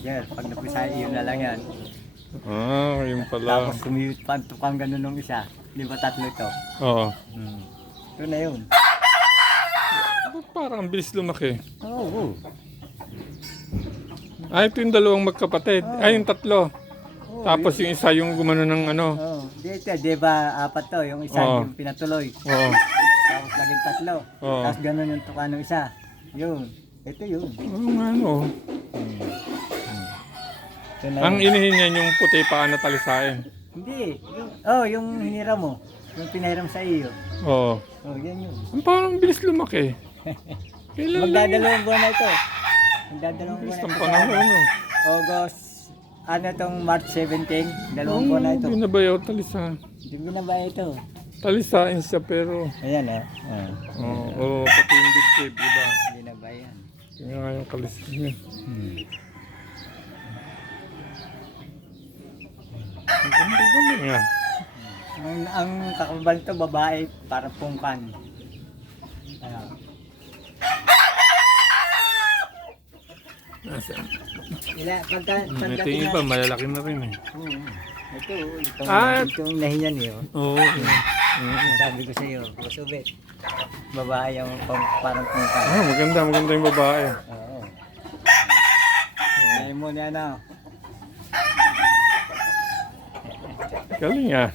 Yan, pag napisa yun na lang yan. Ah, yun pala. Tapos kumiyot pa ang tukang ganun nung isa. Di ba tatlo ito? Oo. Ito na yun. Ba't parang ang bilis lumaki? Oo. Ah, ito yung dalawang magkapatid. Ay, yung tatlo. Oo, Tapos yung isa yung gumano ng ano. Oo. Di ba apat to? Yung isa Oo. yung pinatuloy. Oo. Tapos naging tatlo. Oo. Tapos ganun yung tuka ng isa. Yun. Ito yun. Oo nga, ano. Ito na Ang yun. inihin niya yung puti pa na talisain. Hindi. Yung hinira mo. Yung pinahiram sa iyo. Oo. Oh, yan yun. Ang parang bilis lumaki. Kailan lang yun? Magdadalawang buwan na ito. Magdadalawang Bilis buwan ng na ito. panahon, no? August, tong March 17, dalawang buwan na ito. Binabayaw talisa. Hindi binabaya ito. Talisain siya pero... Ayan Oo, pati yung dibdib, iba. Binabayan. Kaya nga yung kalisa niya. Ang ganda-ganda nga. Ang kakabal ito, babae, para pungkan. Ayan. Nasaan? Pagka Ito yung iba, malalaki na rin eh. Ito, Ah! itong nahinyan niyo. Oo. Sabi ko sa iyo, masubit. Babae yung parang pungkan. Ah, maganda yung babae. Oo. Ngayon mo niya na. Galing ah.